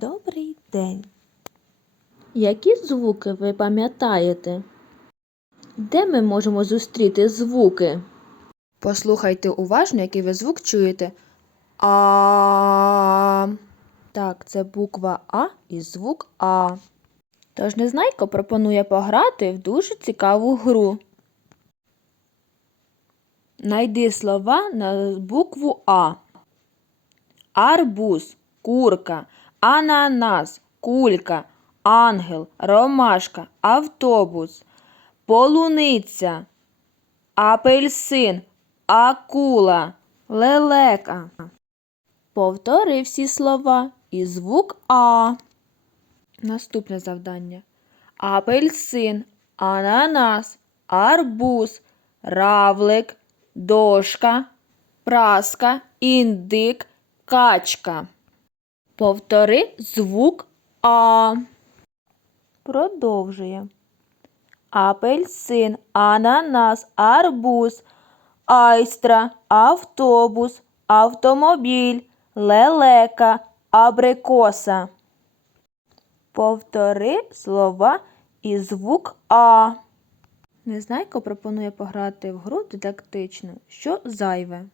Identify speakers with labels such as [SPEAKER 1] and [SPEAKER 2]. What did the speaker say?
[SPEAKER 1] Добрий день. Які звуки ви пам'ятаєте? Де ми можемо зустріти звуки? Послухайте уважно, який ви звук чуєте. А. Так, це буква А і звук А. Тож Незнайко пропонує пограти в дуже цікаву гру. Найди слова на букву А. Арбуз, курка, ананас, кулька, ангел, ромашка, автобус, полуниця, апельсин, акула, лелека. Повтори всі слова і звук А. Наступне завдання. Апельсин, ананас, арбуз, равлик, дошка, праска, індик, качка. Повтори звук А. Продовжує. Апельсин, ананас, арбуз, айстра, автобус, автомобіль, лелека, абрикоса. Повтори слова і звук А. Незнайко пропонує пограти в гру дидактичну. Що зайве?